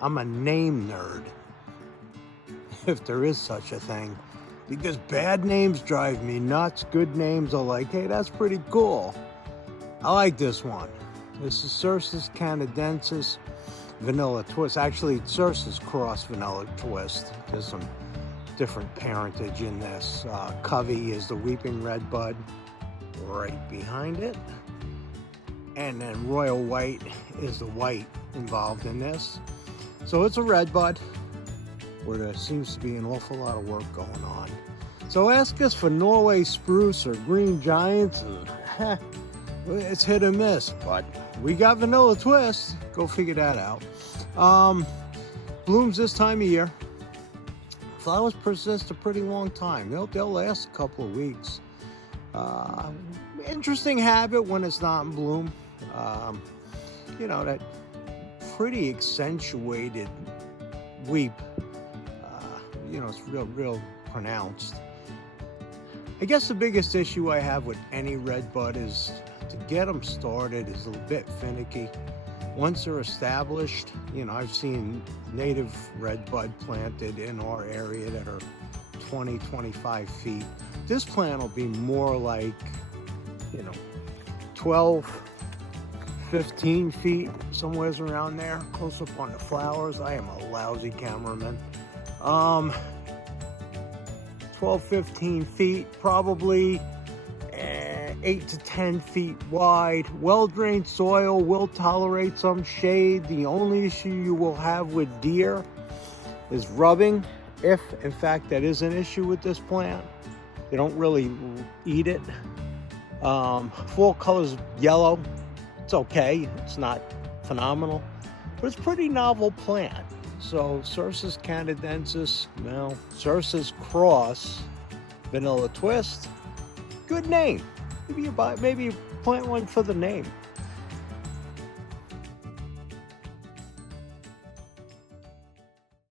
I'm a name nerd, if there is such a thing, because bad names drive me nuts. Good names are like, hey, that's pretty cool. I like this one. This is Cercis canadensis vanilla twist. Actually, Cercis cross vanilla twist. There's some different parentage in this. Covey is the weeping red bud right behind it. And then Royal White is the white involved in this. So it's a red bud where there seems to be an awful lot of work going on. So ask us for Norway spruce or green giants, and it's hit or miss, but we got vanilla twist. Go figure that out. Blooms this time of year. Flowers persist a pretty long time. They'll last a couple of weeks. Interesting habit when it's not in bloom. That pretty accentuated weep. It's real pronounced. I guess the biggest issue I have with any red bud is to get them started is a bit finicky. Once they're established, I've seen native red bud planted in our area that are 20, 25 feet. This plant will be more like, 12, 15 feet, somewhere around there, close up on the flowers. I am a lousy cameraman. 12, 15 feet, probably 8 to 10 feet wide. Well-drained soil, will tolerate some shade. The only issue you will have with deer is rubbing, if in fact that is an issue with this plant. They don't really eat it. Fall color's yellow. It's okay, it's not phenomenal, but it's a pretty novel plant. So Cercis canadensis, Cercis cross vanilla twist, good name. Maybe you plant one for the name.